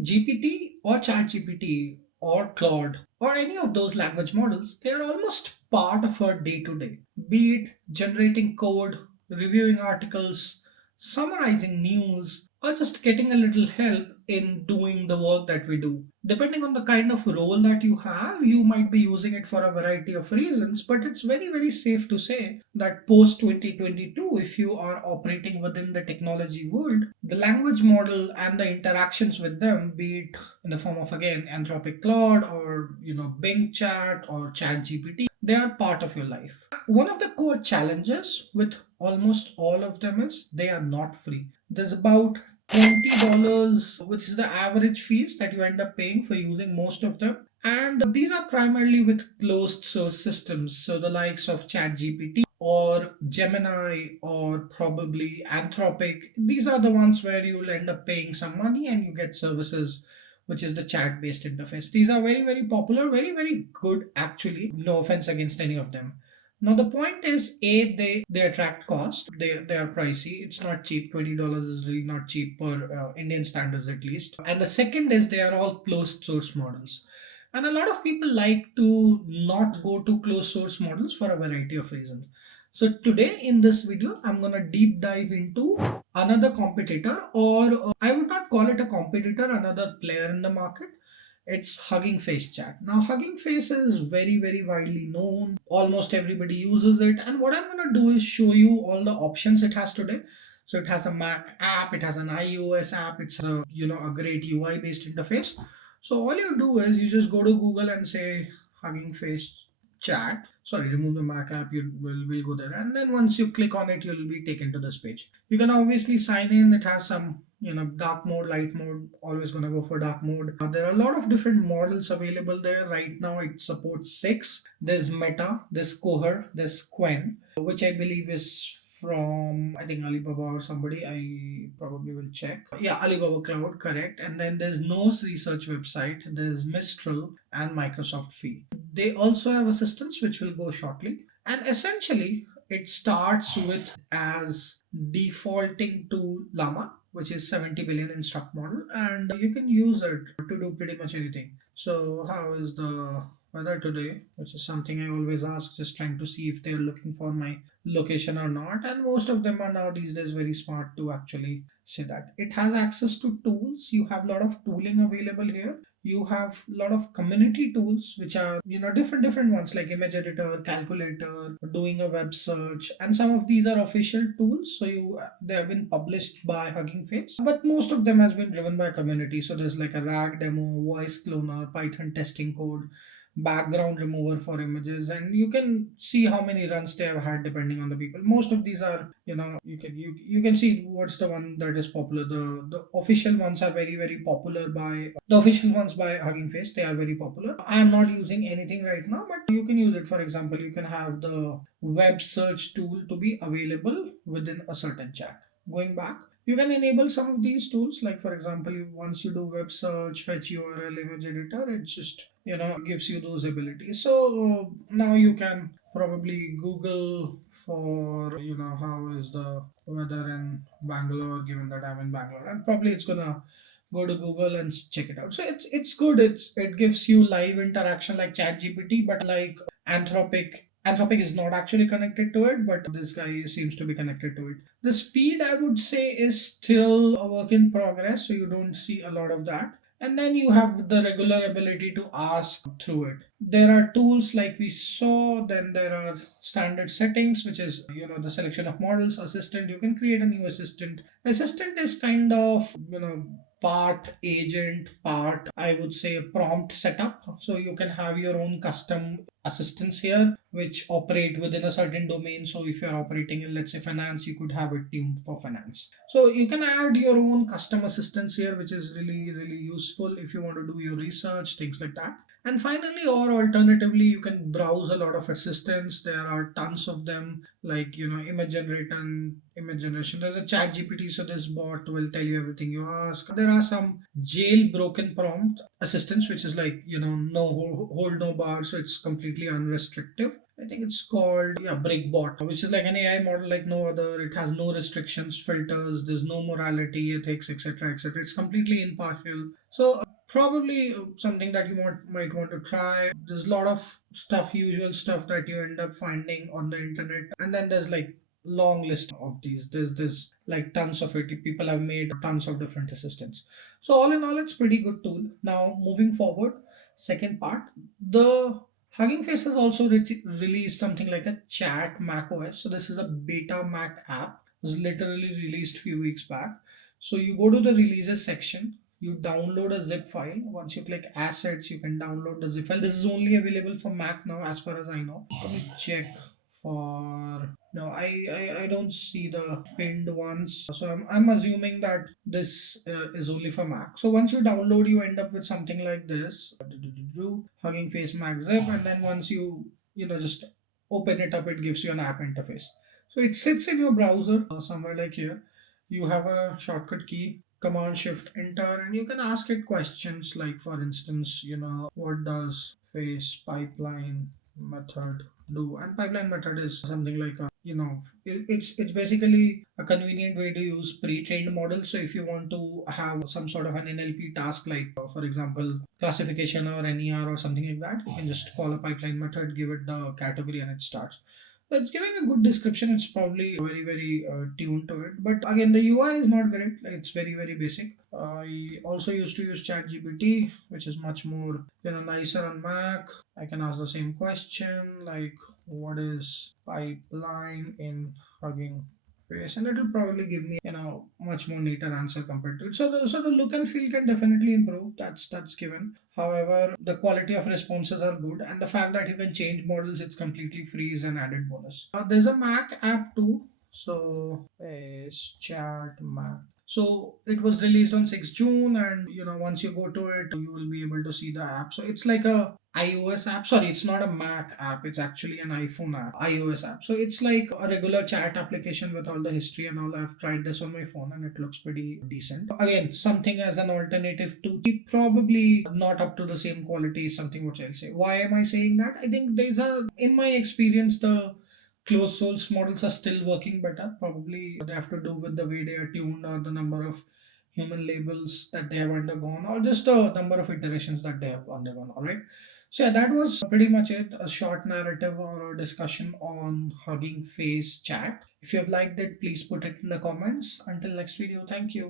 GPT or ChatGPT or Claude or any of those language models, they are almost part of our day to day. Be it generating code, reviewing articles, summarizing news, or just getting a little help in doing the work that we do. Depending on the kind of role that you have, you might be using it for a variety of reasons, but it's very, very safe to say that post 2022, if you are operating within the technology world, the language model and the interactions with them, be it in the form of again Anthropic Claude or Bing Chat or Chat GPT, they are part of your life. One of the core challenges with almost all of them is they are not free. There's about $20, which is the average fees that you end up paying for using most of them. And these are primarily with closed source systems, so the likes of ChatGPT or Gemini or probably Anthropic. These are the ones where you'll end up paying some money and you get services, which is the chat based interface. These are very, very popular, very, very good actually. No offense against any of them. Now the point is, a they attract cost. They are pricey. It's not cheap. $20 is really not cheap per Indian standards at least. And the second is they are all closed source models. And a lot of people like to not go to closed source models for a variety of reasons. So today in this video, I'm gonna deep dive into another competitor, or I would not call it a competitor, another player in the market. It's Hugging Face chat. Now, Hugging Face is very, very widely known. Almost everybody uses it. And what I'm going to do is show you all the options it has today. So it has a Mac app, it has an iOS app, it's a great UI based interface. So all you do is you just go to Google and say Hugging Face chat. Sorry, remove the Mac app, you will go there. And then once you click on it, you'll be taken to this page. You can obviously sign in. It has some dark mode, light mode. Always gonna go for dark mode. There are a lot of different models available there. Right now it supports six. There's Meta, there's Coher, there's Quen, which I believe is from, I think, Alibaba or somebody. I probably will check. Yeah, Alibaba Cloud, correct. And then there's Nose Research website, there's Mistral and Microsoft Fee. They also have assistants which will go shortly. And essentially it starts with as defaulting to Llama, which is 70 billion instruct model, and you can use it to do pretty much anything. So how is the weather today, which is something I always ask, just trying to see if they're looking for my location or not. And most of them are now these days very smart to actually say that. It has access to tools. You have a lot of tooling available here. You have a lot of community tools which are different ones like image editor, calculator, doing a web search, and some of these are official tools, so they have been published by Hugging Face, but most of them has been driven by community. So there's like a rag demo, voice cloner, Python testing code, background remover for images, and you can see how many runs they have had depending on the people. Most of these are, you can see what's the one that is popular. The official ones are very, very popular by the official ones by Hugging Face. They are very popular. I am not using anything right now, but you can use it. For example, you can have the web search tool to be available within a certain chat. Going back, you can enable some of these tools, like for example, once you do web search, fetch URL, image editor, it just gives you those abilities. So now you can probably Google for how is the weather in Bangalore, given that I'm in Bangalore, and probably it's gonna go to Google and check it out. So it's good. It gives you live interaction like ChatGPT, but like Anthropic. Anthropic is not actually connected to it, but this guy seems to be connected to it. The speed, I would say, is still a work in progress, so you don't see a lot of that. And then you have the regular ability to ask through it. There are tools like we saw, then there are standard settings, which is the selection of models. Assistant, you can create a new assistant. Assistant is kind of part agent, part, I would say, prompt setup. So you can have your own custom assistants here which operate within a certain domain. So if you're operating in, let's say, finance, you could have it tuned for finance. So you can add your own custom assistants here, which is really, really useful if you want to do your research, things like that. And finally, or alternatively, you can browse a lot of assistants. There are tons of them, like image generate and image generation. There's a chat GPT, so this bot will tell you everything you ask. There are some jailbroken prompt assistants, which is like no hold no bar, so it's completely unrestrictive. I think it's called, yeah, Breakbot, which is like an AI model like no other. It has no restrictions, filters. There's no morality, ethics, etc., etc. It's completely impartial. So probably something that you might want to try. There's a lot of stuff, usual stuff that you end up finding on the internet, and then there's like long list of these. There's like tons of it. People have made tons of different assistants. So all in all, it's pretty good tool. Now moving forward, second part, the Hugging Face has also released something like a chat Mac OS. So this is a beta Mac app. It was literally released few weeks back. So you go to the releases section, you download a zip file. Once you click assets, you can download the zip file. This is only available for Mac now, as far as I know. Let me check for no, I don't see the pinned ones. So I'm assuming that this is only for Mac. So once you download, you end up with something like this. Hugging Face Mac zip, and then once you just open it up, it gives you an app interface. So it sits in your browser somewhere like here. You have a shortcut key, Command Shift Enter, and you can ask it questions like, for instance, what does face pipeline method do? And pipeline method is something like it's basically a convenient way to use pre-trained models. So if you want to have some sort of an NLP task, like for example classification or NER or something like that, you can just call a pipeline method, give it the category, and it starts. So it's giving a good description. It's probably very, very tuned to it. But again, the UI is not great. It's very, very basic. I also used to use ChatGPT, which is much more, nicer on Mac. I can ask the same question like, what is pipeline in Hugging Face, and it'll probably give me, much more neater answer compared to it. So the look and feel can definitely improve. That's given. However, the quality of responses are good, and the fact that you can change models, it's completely free, is an added bonus. There's a Mac app too. So is Chat Mac. So it was released on 6th June, and once you go to it, you will be able to see the app. So it's like a iOS app. Sorry, it's not a Mac app. It's actually an iPhone app, iOS app. So it's like a regular chat application with all the history and all. I've tried this on my phone, and it looks pretty decent. Again, something as an alternative to probably not up to the same quality is something which I'll say. Why am I saying that? I think in my experience, the closed source models are still working better. Probably they have to do with the way they are tuned, or the number of human labels that they have undergone, or just the number of iterations that they have undergone. All right. So yeah, that was pretty much it. A short narrative or a discussion on Hugging Face chat. If you have liked it, please put it in the comments. Until next video, thank you.